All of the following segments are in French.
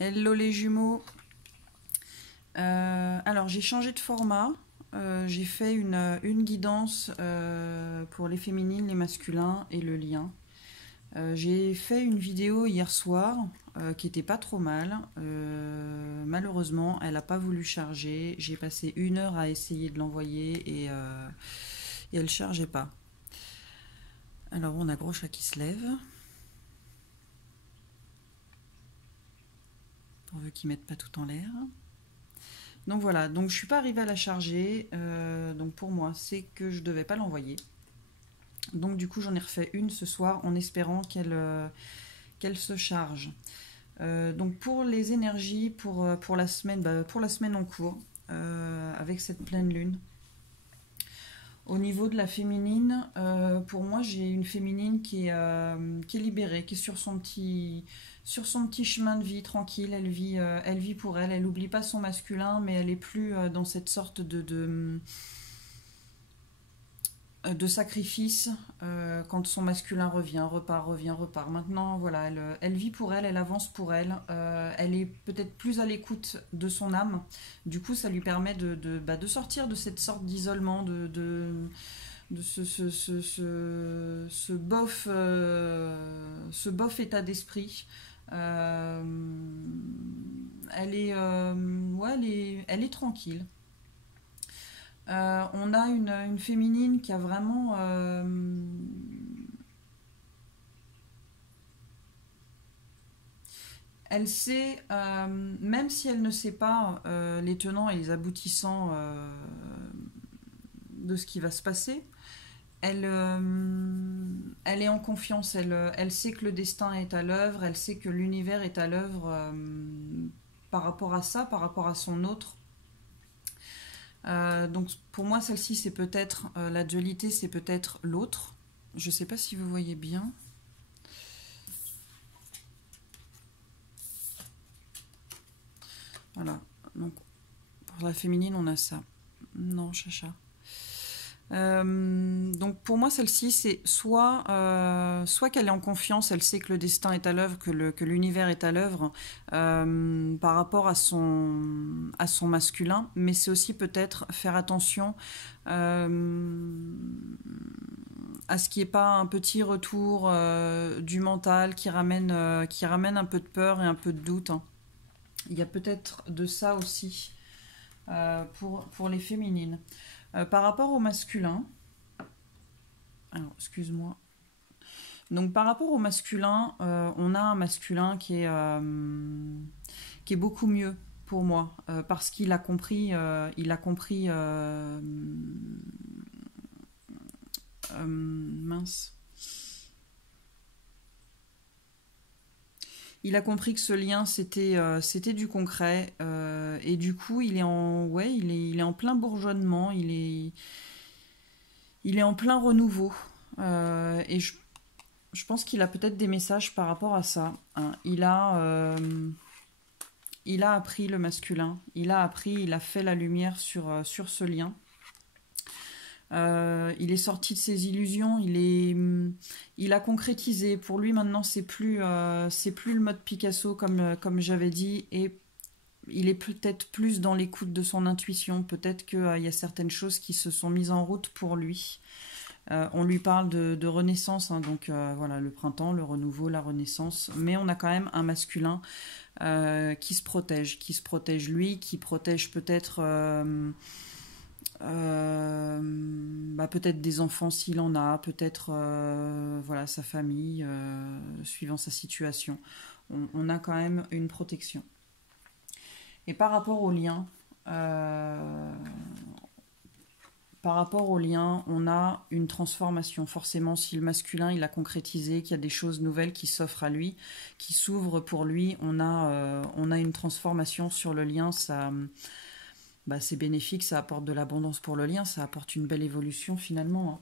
Hello les jumeaux. Alors j'ai changé de format. J'ai fait une guidance pour les féminines, les masculins et le lien. J'ai fait une vidéo hier soir qui était pas trop mal. Malheureusement, elle n'a pas voulu charger. J'ai passé 1 heure à essayer de l'envoyer et elle chargeait pas. Alors on a gros chat qui se lève. Pourvu qu'ils mettent pas tout en l'air. Donc voilà, donc je suis pas arrivée à la charger, donc pour moi c'est que je devais pas l'envoyer. Donc du coup j'en ai refait une ce soir en espérant qu'elle se charge. Donc pour les énergies, pour pour la semaine en cours, avec cette pleine lune. Au niveau de la féminine, pour moi j'ai une féminine qui est libérée, qui est sur son petit chemin de vie tranquille. Elle vit pour elle. Elle n'oublie pas son masculin, mais elle est plus dans cette sorte de sacrifice quand son masculin revient, repart. Maintenant, voilà, elle vit pour elle, elle avance pour elle. Elle est peut-être plus à l'écoute de son âme. Du coup, ça lui permet de sortir de cette sorte d'isolement, de ce bof état d'esprit. Euh, elle est tranquille. On a une féminine qui a vraiment... elle sait, même si elle ne sait pas les tenants et les aboutissants de ce qui va se passer, elle est en confiance, elle sait que le destin est à l'œuvre, elle sait que l'univers est à l'œuvre par rapport à ça, par rapport à son autre. Donc pour moi, celle-ci, c'est peut-être la dualité, c'est peut-être l'autre. Je ne sais pas si vous voyez bien. Voilà. Donc pour la féminine, on a ça. Non, chacha. Donc pour moi, celle-ci, c'est soit qu'elle est en confiance, elle sait que le destin est à l'œuvre, que l'univers est à l'œuvre par rapport à son masculin, mais c'est aussi peut-être faire attention à ce qu'il n'y ait pas un petit retour du mental qui ramène un peu de peur et un peu de doute, hein. Il y a peut-être de ça aussi pour les féminines. Par rapport au masculin, alors excuse-moi. Donc par rapport au masculin, on a un masculin qui est beaucoup mieux pour moi parce il a compris mince. Il a compris que ce lien c'était du concret et du coup il est en plein bourgeonnement, il est en plein renouveau et je pense qu'il a peut-être des messages par rapport à ça, hein. Il a appris le masculin, il a fait la lumière sur ce lien. Il est sorti de ses illusions, il a concrétisé. Pour lui maintenant, c'est plus le mode Picasso comme j'avais dit, et il est peut-être plus dans l'écoute de son intuition. Peut-être qu'il y a certaines choses qui se sont mises en route pour lui. On lui parle de renaissance, hein, donc voilà, le printemps, le renouveau, la renaissance. Mais on a quand même un masculin qui se protège lui, qui protège peut-être peut-être des enfants s'il en a, peut-être voilà, sa famille, suivant sa situation. On a quand même une protection. Et par rapport au lien, on a une transformation. Forcément, si le masculin il a concrétisé, qu'il y a des choses nouvelles qui s'offrent à lui, qui s'ouvrent pour lui, on a une transformation sur le lien. Ça, c'est bénéfique, ça apporte de l'abondance pour le lien, ça apporte une belle évolution finalement, hein.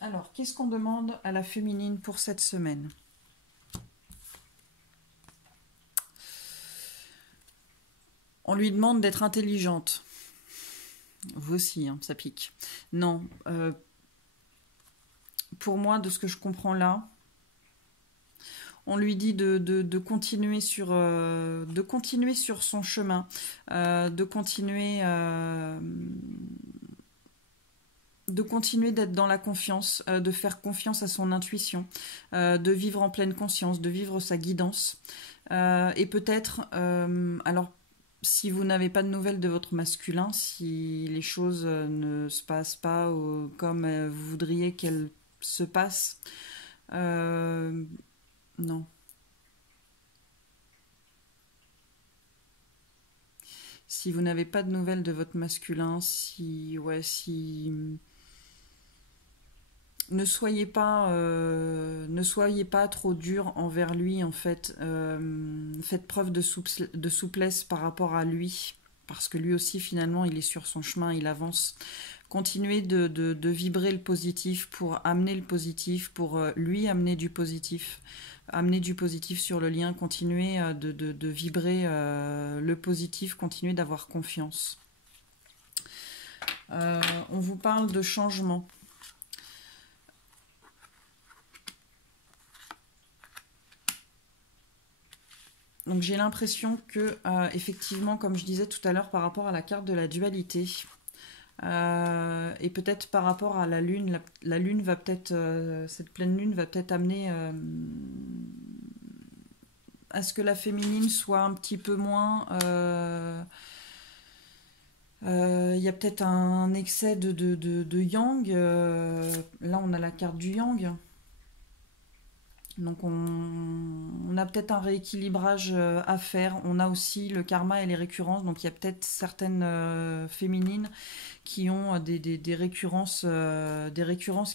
Alors, qu'est-ce qu'on demande à la féminine pour cette semaine? On lui demande d'être intelligente. Vous aussi, hein, ça pique. Non, pour moi, de ce que je comprends là, on lui dit de continuer sur son chemin, de continuer d'être dans la confiance, de faire confiance à son intuition, de vivre en pleine conscience, de vivre sa guidance. Et peut-être, alors si vous n'avez pas de nouvelles de votre masculin, si les choses ne se passent pas comme vous voudriez qu'elles se passent, non. Si vous n'avez pas de nouvelles de votre masculin, si ne soyez pas trop dur envers lui en fait. Faites preuve de souplesse par rapport à lui, parce que lui aussi finalement il est sur son chemin, il avance. Continuez de vibrer le positif pour amener le positif, pour lui amener du positif sur le lien. Continuez de vibrer le positif, continuez d'avoir confiance. On vous parle de changement. Donc j'ai l'impression que, effectivement, comme je disais tout à l'heure, par rapport à la carte de la dualité, et peut-être par rapport à la lune, la lune va peut-être, cette pleine lune va peut-être amener à ce que la féminine soit un petit peu moins... Il y a peut-être un excès de yang. Là, on a la carte du yang. Donc on a peut-être un rééquilibrage à faire. On a aussi le karma et les récurrences. Donc il y a peut-être certaines féminines qui ont des récurrences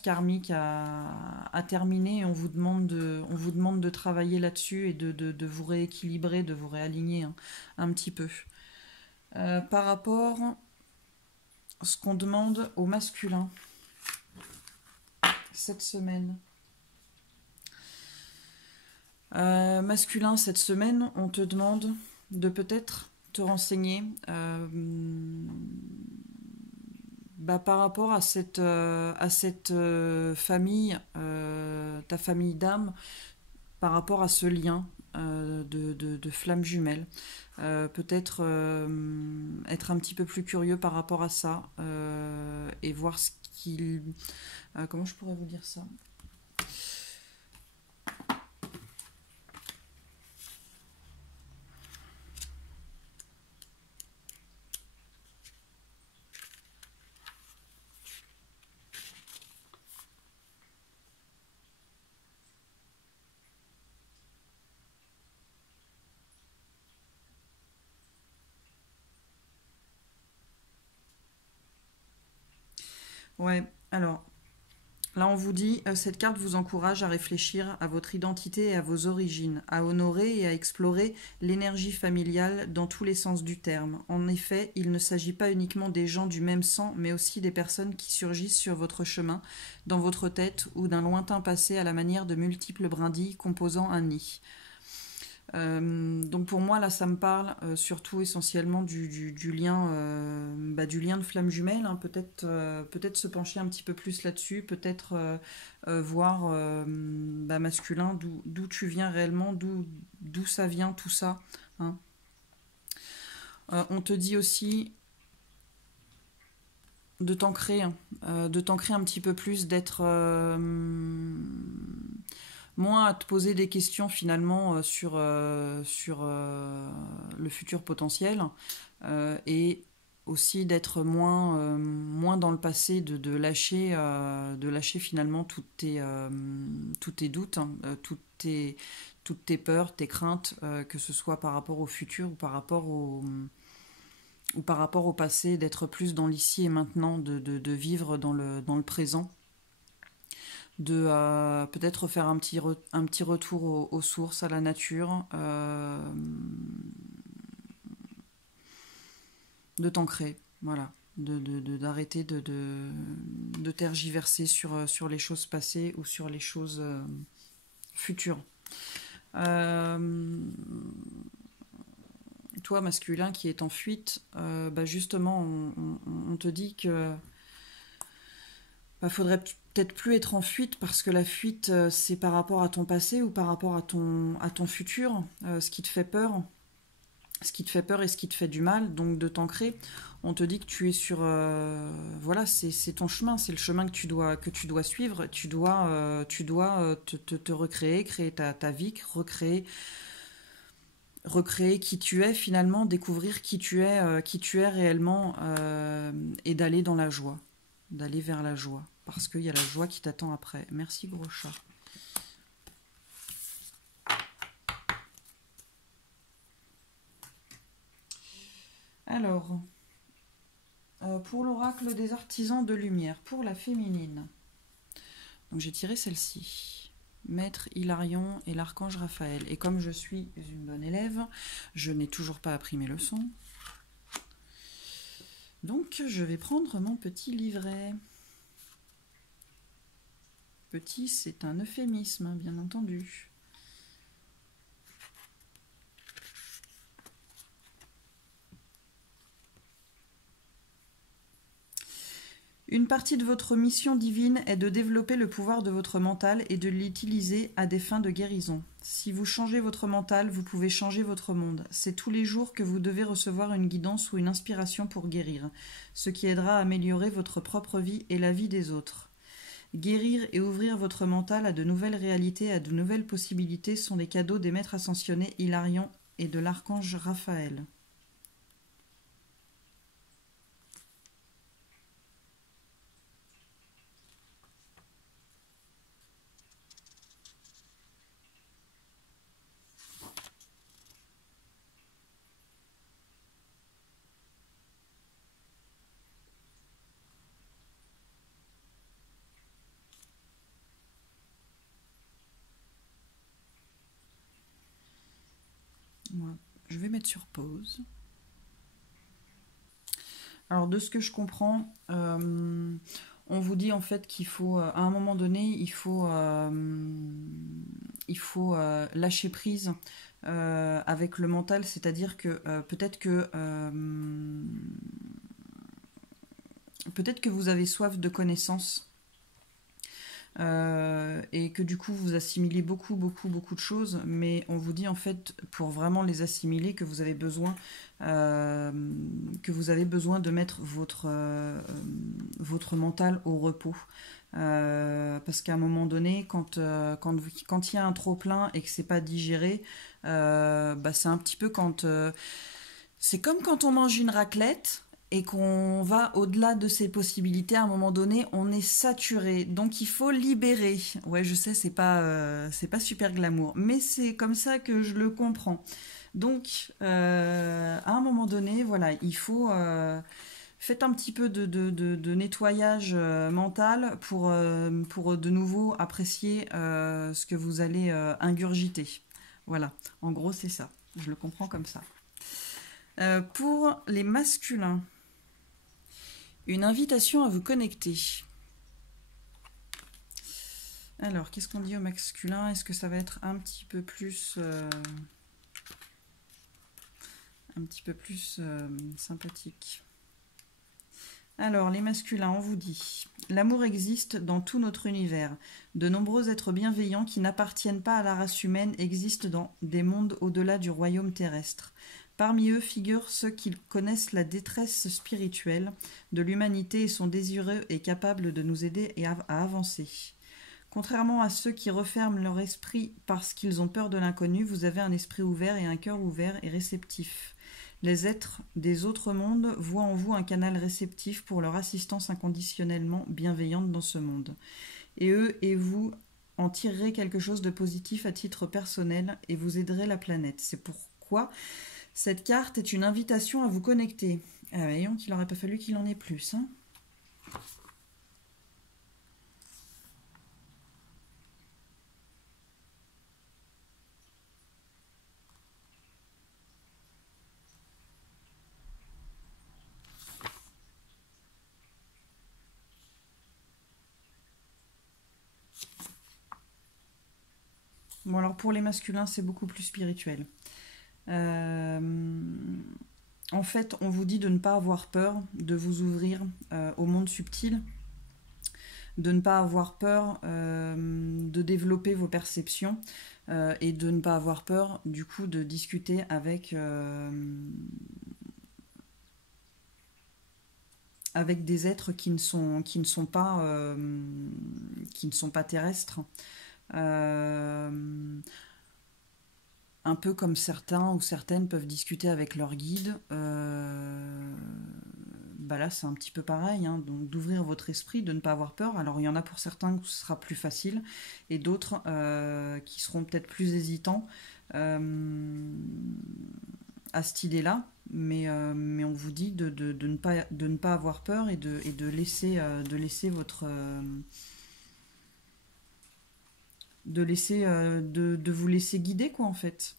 karmiques à terminer. Et on vous demande de travailler là-dessus et de vous rééquilibrer, de vous réaligner un petit peu. Par rapport à ce qu'on demande au masculin cette semaine. Masculin, cette semaine, on te demande de peut-être te renseigner par rapport à cette famille, ta famille d'âme, par rapport à ce lien de flamme jumelle. Peut-être être un petit peu plus curieux par rapport à ça et voir ce qu'il... comment je pourrais vous dire ça ? Ouais, alors, là on vous dit, cette carte vous encourage à réfléchir à votre identité et à vos origines, à honorer et à explorer l'énergie familiale dans tous les sens du terme. En effet, il ne s'agit pas uniquement des gens du même sang, mais aussi des personnes qui surgissent sur votre chemin, dans votre tête ou d'un lointain passé à la manière de multiples brindilles composant un nid. Donc pour moi là ça me parle surtout essentiellement du lien du lien de flamme jumelle, hein. Peut-être se pencher un petit peu plus là-dessus, peut-être voir masculin d'où tu viens réellement, d'où ça vient tout ça, hein. On te dit aussi de t'ancrer un petit peu plus, d'être moins à te poser des questions finalement sur le futur potentiel, et aussi d'être moins dans le passé, de lâcher finalement tous tes doutes, hein, toutes tes peurs, tes craintes, que ce soit par rapport au futur ou par rapport au passé, d'être plus dans l'ici et maintenant, de vivre dans le présent, de peut-être faire un petit retour aux sources, à la nature, de t'ancrer, voilà, d'arrêter de tergiverser sur les choses passées ou sur les choses futures. Toi, masculin qui est en fuite, justement, on te dit que faudrait peut-être plus être en fuite parce que la fuite, c'est par rapport à ton passé ou par rapport à ton futur, ce qui te fait peur. Ce qui te fait peur et ce qui te fait du mal, donc de t'ancrer. On te dit que tu es sur... voilà, c'est ton chemin, c'est le chemin que tu dois suivre. Tu dois te recréer, créer ta vie, recréer qui tu es finalement, découvrir qui tu es réellement et d'aller dans la joie, d'aller vers la joie. Parce qu'il y a la joie qui t'attend après. Merci gros chat. Alors, pour l'oracle des artisans de lumière, pour la féminine. Donc j'ai tiré celle-ci. Maître Hilarion et l'archange Raphaël. Et comme je suis une bonne élève, je n'ai toujours pas appris mes leçons. Donc je vais prendre mon petit livret. Petit, c'est un euphémisme, bien entendu. Une partie de votre mission divine est de développer le pouvoir de votre mental et de l'utiliser à des fins de guérison. Si vous changez votre mental, vous pouvez changer votre monde. C'est tous les jours que vous devez recevoir une guidance ou une inspiration pour guérir, ce qui aidera à améliorer votre propre vie et la vie des autres. Guérir et ouvrir votre mental à de nouvelles réalités, à de nouvelles possibilités sont les cadeaux des maîtres ascensionnés Hilarion et de l'archange Raphaël. Moi, je vais mettre sur pause. Alors de ce que je comprends, on vous dit en fait qu'il faut, à un moment donné, il faut lâcher prise avec le mental, c'est-à-dire que peut-être que vous avez soif de connaissances. Et que du coup vous assimilez beaucoup de choses, mais on vous dit en fait pour vraiment les assimiler que vous avez besoin de mettre votre mental au repos. Parce qu'à un moment donné, quand il y a un trop plein et que c'est pas digéré, c'est un petit peu c'est comme quand on mange une raclette et qu'on va au-delà de ses possibilités, à un moment donné, on est saturé. Donc il faut libérer. Ouais, je sais, c'est pas super glamour, mais c'est comme ça que je le comprends. Donc, à un moment donné, voilà, il faut faites un petit peu de nettoyage mental pour de nouveau apprécier ce que vous allez ingurgiter. Voilà, en gros, c'est ça. Je le comprends comme ça. Pour les masculins, une invitation à vous connecter. Alors, qu'est-ce qu'on dit au masculin? Est-ce que ça va être un petit peu plus sympathique? Alors, les masculins, on vous dit, l'amour existe dans tout notre univers. De nombreux êtres bienveillants qui n'appartiennent pas à la race humaine existent dans des mondes au-delà du royaume terrestre. Parmi eux figurent ceux qui connaissent la détresse spirituelle de l'humanité et sont désireux et capables de nous aider à avancer. Contrairement à ceux qui referment leur esprit parce qu'ils ont peur de l'inconnu, vous avez un esprit ouvert et un cœur ouvert et réceptif. Les êtres des autres mondes voient en vous un canal réceptif pour leur assistance inconditionnellement bienveillante dans ce monde. Et eux et vous en tirerez quelque chose de positif à titre personnel et vous aiderez la planète. C'est pourquoi cette carte est une invitation à vous connecter. Ah, voyons qu'il n'aurait pas fallu qu'il en ait plus. Hein. Bon, alors pour les masculins, c'est beaucoup plus spirituel. En fait, on vous dit de ne pas avoir peur, de vous ouvrir au monde subtil. de ne pas avoir peur de développer vos perceptions et de ne pas avoir peur du coup de discuter avec des êtres qui ne sont pas terrestres. Euh, un peu comme certains ou certaines peuvent discuter avec leur guide. Bah là, c'est un petit peu pareil, hein, donc d'ouvrir votre esprit, de ne pas avoir peur. Alors, il y en a pour certains où ce sera plus facile, et d'autres qui seront peut-être plus hésitants à cette idée-là. Mais on vous dit de ne pas avoir peur et de laisser votre... de vous laisser guider, quoi, en fait.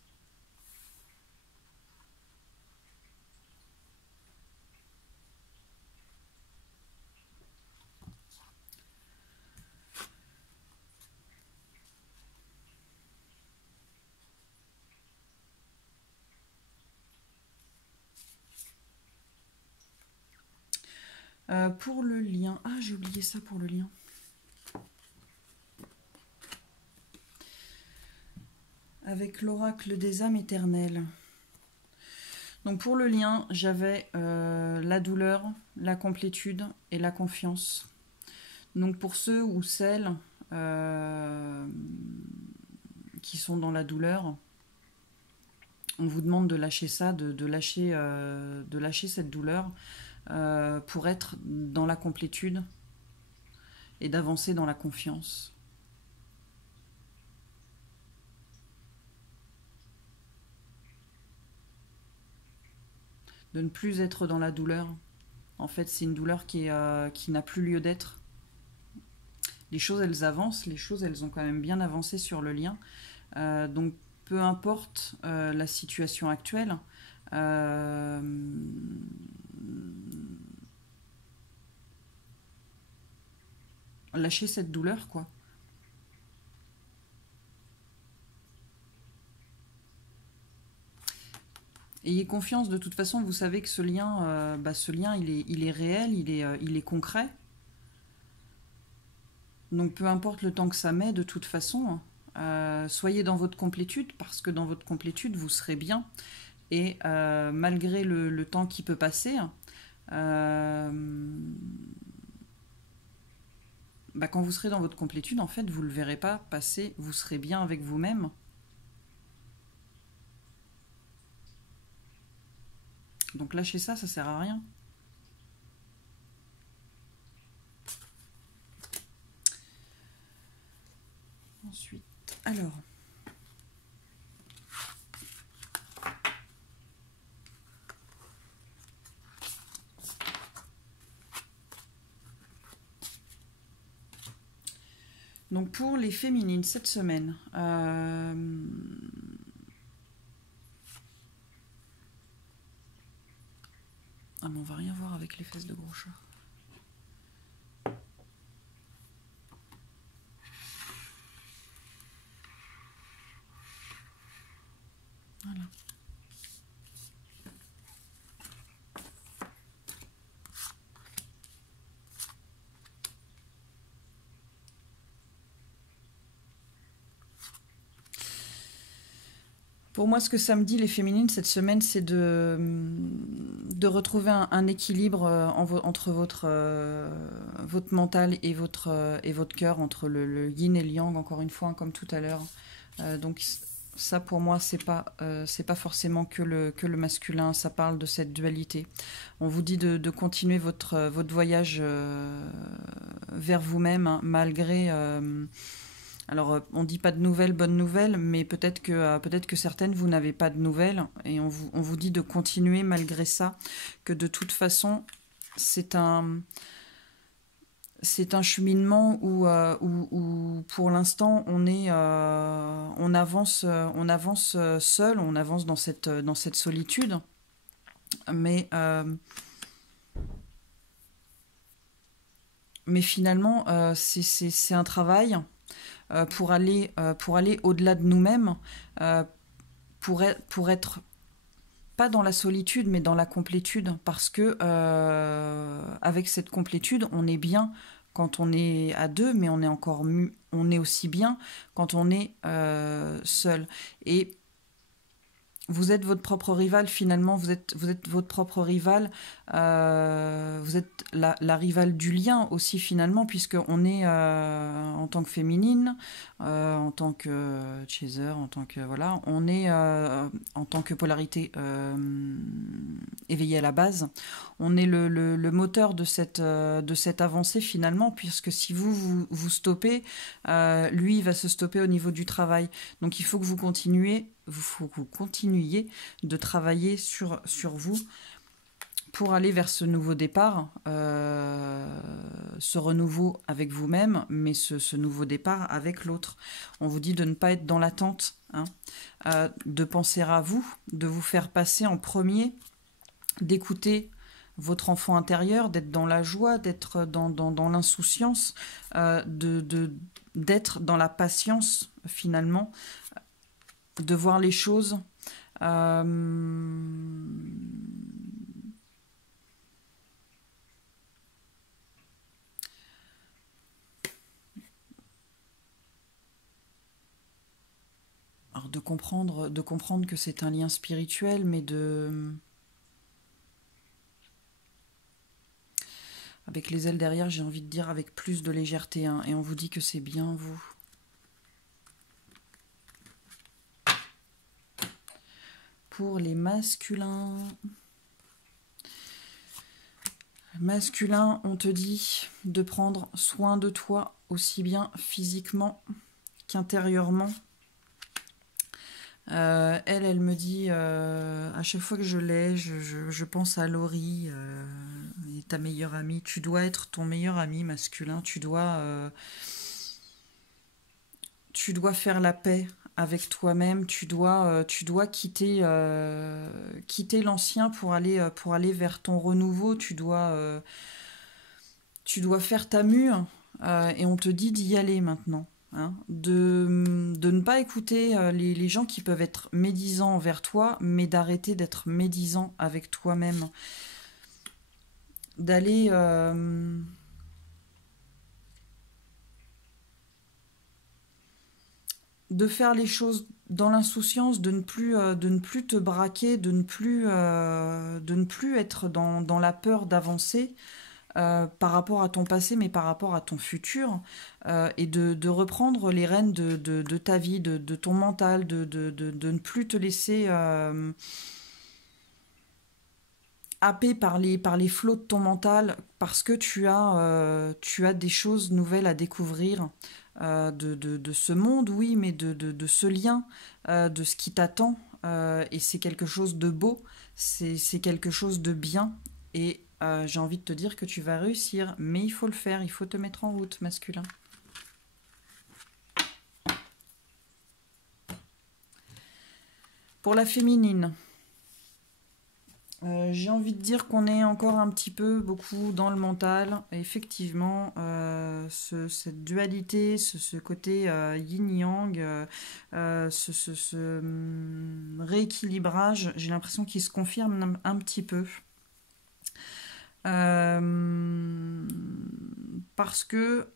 Pour le lien... Ah, j'ai oublié ça pour le lien. Avec l'oracle des âmes éternelles. Donc pour le lien, j'avais la douleur, la complétude et la confiance. Donc pour ceux ou celles qui sont dans la douleur, on vous demande de lâcher ça, de lâcher cette douleur pour être dans la complétude et d'avancer dans la confiance. De ne plus être dans la douleur. En fait, c'est une douleur qui n'a plus lieu d'être. Les choses, elles avancent, les choses, elles ont quand même bien avancé sur le lien. Donc, peu importe la situation actuelle, lâchez cette douleur, quoi. Ayez confiance, de toute façon, vous savez que ce lien, il est réel, il est concret. Donc peu importe le temps que ça met, de toute façon, soyez dans votre complétude, parce que dans votre complétude, vous serez bien. Et malgré le temps qui peut passer, quand vous serez dans votre complétude, en fait, vous ne le verrez pas passer, vous serez bien avec vous-même. Donc lâchez ça, ça sert à rien. Ensuite, alors... Donc pour les féminines, cette semaine, ah mais on va rien voir avec les fesses de gros chat. Voilà. Pour moi, ce que ça me dit, les féminines, cette semaine, c'est de retrouver un équilibre entre votre mental et votre cœur, entre le yin et le yang, encore une fois, hein, comme tout à l'heure. Donc ça, pour moi, c'est pas forcément que le masculin, ça parle de cette dualité. On vous dit de continuer votre voyage vers vous-même, hein, malgré... alors, on ne dit pas de nouvelles, bonnes nouvelles, mais peut-être que certaines, vous n'avez pas de nouvelles. Et on vous dit de continuer malgré ça, que de toute façon, c'est un cheminement où pour l'instant, on avance seul, on avance dans cette solitude. Mais finalement, c'est un travail pour aller au-delà de nous-mêmes, pour être pas dans la solitude, mais dans la complétude, parce que avec cette complétude, on est bien quand on est à deux, mais on est on est aussi bien quand on est seul. Et vous êtes votre propre rival, finalement, vous êtes votre propre rival, vous êtes la rivale du lien aussi, finalement, puisqu'on est en tant que féminine, en tant que chaser, en tant que. Voilà, on est en tant que polarité éveillée à la base, on est le moteur de cette avancée, finalement, puisque si vous stoppez, lui, il va se stopper au niveau du travail. Donc il faut que vous continuiez de travailler sur vous pour aller vers ce nouveau départ, ce renouveau avec vous-même, mais ce nouveau départ avec l'autre. On vous dit de ne pas être dans l'attente, hein, de penser à vous, de vous faire passer en premier, d'écouter votre enfant intérieur, d'être dans la joie, d'être dans l'insouciance, d'être dans la patience, finalement, de voir les choses alors de comprendre que c'est un lien spirituel, mais avec les ailes derrière, j'ai envie de dire avec plus de légèreté, hein, et on vous dit que c'est bien vous. Pour les masculins. Masculin, on te dit de prendre soin de toi, aussi bien physiquement qu'intérieurement. Elle me dit, à chaque fois que je l'ai, je pense à Laurie, ta meilleure amie. Tu dois être ton meilleur ami masculin, tu dois faire la paix avec toi-même, tu dois quitter l'ancien pour aller vers ton renouveau, tu dois faire ta mue, et on te dit d'y aller maintenant, hein, de ne pas écouter les gens qui peuvent être médisants envers toi, mais d'arrêter d'être médisant avec toi-même, d'aller de faire les choses dans l'insouciance, de ne plus te braquer, de ne plus être dans la peur d'avancer par rapport à ton passé, mais par rapport à ton futur, et de reprendre les rênes de ta vie, de ton mental, de ne plus te laisser happer par les flots de ton mental, parce que tu as des choses nouvelles à découvrir. De ce monde, oui, mais de ce lien, de ce qui t'attend, et c'est quelque chose de beau, c'est quelque chose de bien, et j'ai envie de te dire que tu vas réussir, mais il faut le faire, il faut te mettre en route, masculin. Pour la féminine, j'ai envie de dire qu'on est encore un petit peu beaucoup dans le mental. Et effectivement, cette dualité, ce côté yin-yang, ce rééquilibrage, j'ai l'impression qu'il se confirme un petit peu. Parce que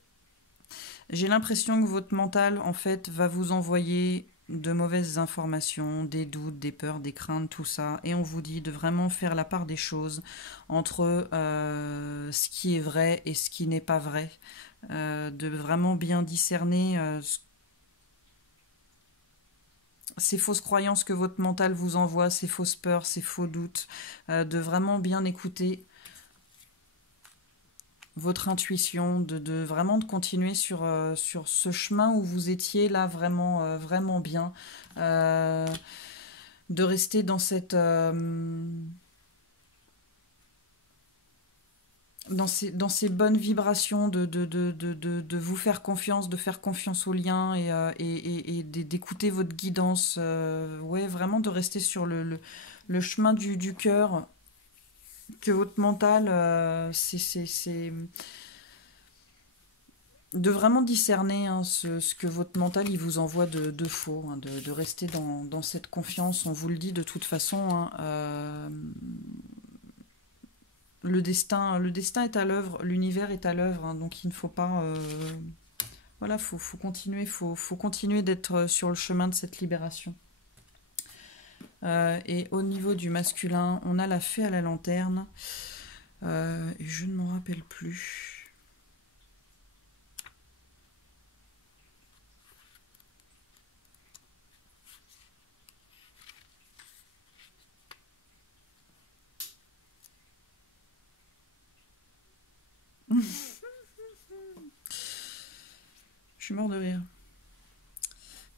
j'ai l'impression que votre mental, en fait, va vous envoyer de mauvaises informations, des doutes, des peurs, des craintes, tout ça. Et on vous dit de vraiment faire la part des choses entre ce qui est vrai et ce qui n'est pas vrai. De vraiment bien discerner ces fausses croyances que votre mental vous envoie, ces fausses peurs, ces faux doutes. De vraiment bien écouter votre intuition, de vraiment de continuer sur ce chemin où vous étiez là vraiment, vraiment bien, de rester dans cette dans ces bonnes vibrations, de vous faire confiance, de faire confiance aux liens, et d'écouter votre guidance, ouais, vraiment de rester sur le chemin du cœur, que votre mental, c'est de vraiment discerner, hein, ce que votre mental il vous envoie de faux, hein, de rester dans cette confiance. On vous le dit de toute façon, hein, le destin est à l'œuvre, l'univers est à l'œuvre, hein, donc il ne faut pas... voilà, faut continuer, faut continuer d'être sur le chemin de cette libération. Et au niveau du masculin, on a la fée à la lanterne. Et je ne m'en rappelle plus. Je suis mort de rire.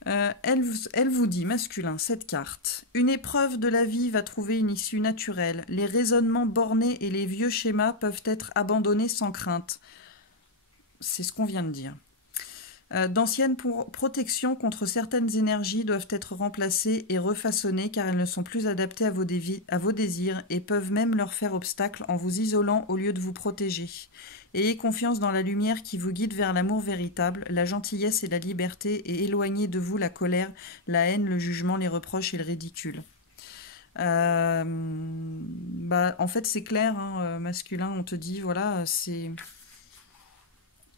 Elle vous dit, masculin, cette carte. Une épreuve de la vie va trouver une issue naturelle. Les raisonnements bornés et les vieux schémas peuvent être abandonnés sans crainte. C'est ce qu'on vient de dire. D'anciennes protections contre certaines énergies doivent être remplacées et refaçonnées car elles ne sont plus adaptées à vos désirs et peuvent même leur faire obstacle en vous isolant au lieu de vous protéger. Ayez confiance dans la lumière qui vous guide vers l'amour véritable, la gentillesse et la liberté et éloignez de vous la colère, la haine, le jugement, les reproches et le ridicule. En fait, c'est clair, hein, masculin, on te dit, voilà, c'est...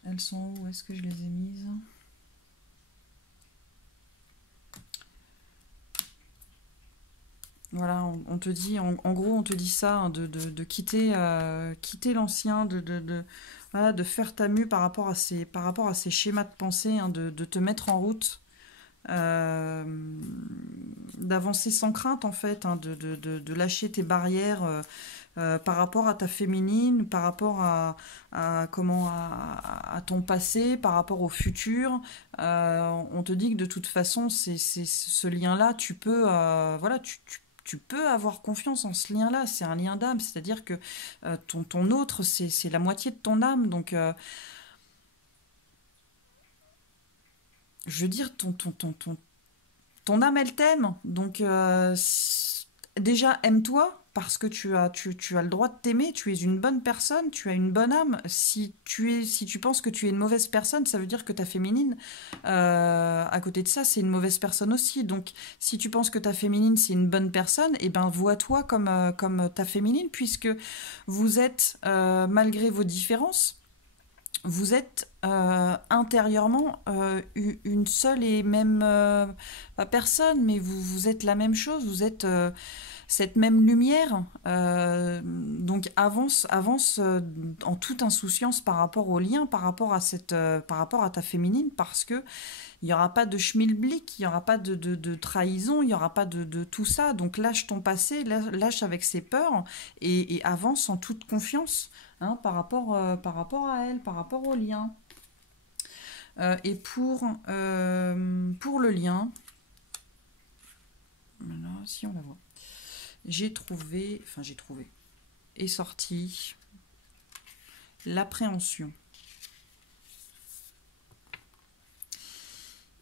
Elles sont où? Est-ce que je les ai mises? Voilà, on te dit, en gros, on te dit ça, hein, de quitter, quitter l'ancien, voilà, de faire ta mue par rapport à ces schémas de pensée, hein, de te mettre en route, euh, d'avancer sans crainte, en fait, hein, de lâcher tes barrières par rapport à ta féminine, par rapport à ton passé, par rapport au futur. On te dit que de toute façon, c'est ce lien-là, tu peux, voilà, tu peux avoir confiance en ce lien-là. C'est un lien d'âme, c'est-à-dire que ton autre, c'est la moitié de ton âme. Donc, je veux dire, ton âme, elle t'aime. Donc, déjà, aime-toi parce que tu as le droit de t'aimer. Tu es une bonne personne, tu as une bonne âme. Si tu penses que tu es une mauvaise personne, ça veut dire que ta féminine, à côté de ça, c'est une mauvaise personne aussi. Donc, si tu penses que ta féminine, c'est une bonne personne, eh ben, vois-toi comme ta féminine, puisque vous êtes, malgré vos différences, vous êtes intérieurement une seule et même pas personne, mais vous êtes la même chose, vous êtes cette même lumière. Donc avance en toute insouciance par rapport au lien, par rapport à ta féminine, parce que il n'y aura pas de schmilblick, il n'y aura pas de trahison, il n'y aura pas de tout ça. Donc lâche ton passé, lâche avec ses peurs et avance en toute confiance, hein, par rapport à elle, par rapport au lien. Et pour le lien, voilà, si on la voit, j'ai trouvé, est sorti l'appréhension.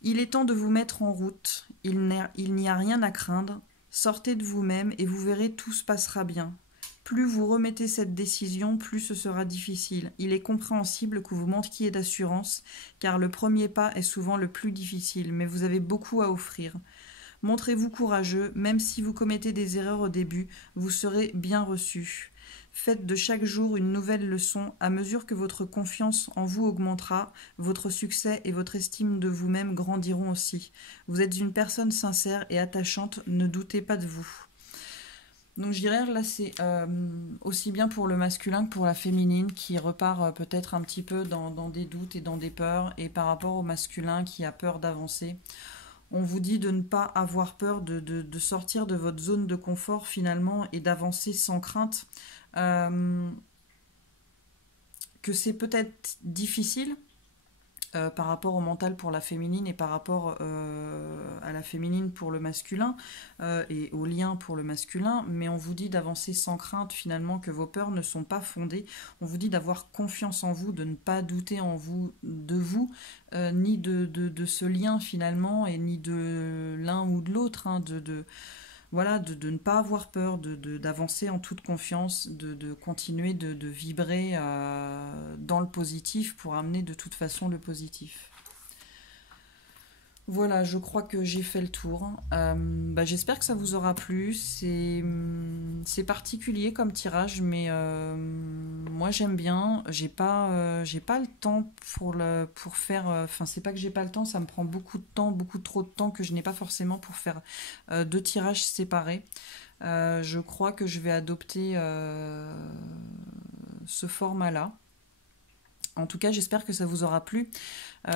Il est temps de vous mettre en route, il n'y a rien à craindre, sortez de vous-même et vous verrez tout se passera bien. Plus vous remettez cette décision, plus ce sera difficile. Il est compréhensible que vous manquiez d'assurance, car le premier pas est souvent le plus difficile, mais vous avez beaucoup à offrir. Montrez-vous courageux, même si vous commettez des erreurs au début, vous serez bien reçu. Faites de chaque jour une nouvelle leçon, à mesure que votre confiance en vous augmentera, votre succès et votre estime de vous-même grandiront aussi. Vous êtes une personne sincère et attachante, ne doutez pas de vous. Donc je dirais là c'est aussi bien pour le masculin que pour la féminine qui repart peut-être un petit peu dans des doutes et dans des peurs, et par rapport au masculin qui a peur d'avancer. On vous dit de ne pas avoir peur de sortir de votre zone de confort finalement et d'avancer sans crainte. Que c'est peut-être difficile par rapport au mental pour la féminine et par rapport à la féminine pour le masculin et au lien pour le masculin, mais on vous dit d'avancer sans crainte finalement, que vos peurs ne sont pas fondées. On vous dit d'avoir confiance en vous, de ne pas douter en vous, ni de ce lien finalement, et ni de l'un ou de l'autre, hein, voilà, de ne pas avoir peur, d'avancer en toute confiance, de continuer de vibrer dans le positif pour amener de toute façon le positif. Voilà, je crois que j'ai fait le tour. J'espère que ça vous aura plu. C'est particulier comme tirage, mais moi j'aime bien. J'ai pas le temps pour faire. Enfin, c'est pas que j'ai pas le temps, ça me prend beaucoup de temps, beaucoup trop de temps que je n'ai pas forcément pour faire deux tirages séparés. Je crois que je vais adopter ce format-là. En tout cas, j'espère que ça vous aura plu.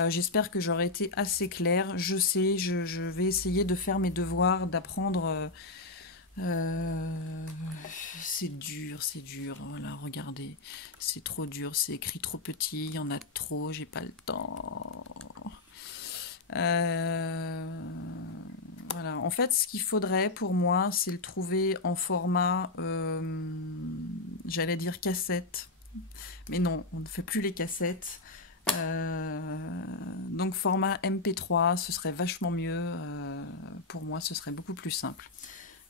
J'espère que j'aurai été assez claire. Je sais, je vais essayer de faire mes devoirs, d'apprendre. Euh, c'est dur, c'est dur. Voilà, regardez, c'est trop dur, c'est écrit trop petit, il y en a trop, j'ai pas le temps. Euh, voilà, en fait, ce qu'il faudrait pour moi, c'est le trouver en format, j'allais dire cassette, mais non, on ne fait plus les cassettes. Donc format MP3, ce serait vachement mieux. Pour moi, ce serait beaucoup plus simple.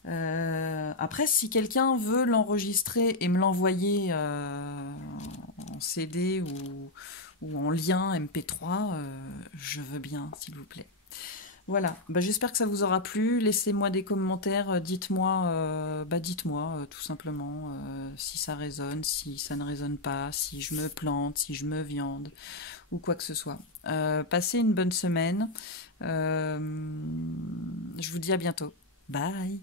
Après, si quelqu'un veut l'enregistrer et me l'envoyer en CD ou en lien MP3, je veux bien, s'il vous plaît. Voilà, j'espère que ça vous aura plu. Laissez-moi des commentaires, dites-moi tout simplement si ça résonne, si ça ne résonne pas, si je me plante, si je me viande ou quoi que ce soit. Passez une bonne semaine. Je vous dis à bientôt. Bye.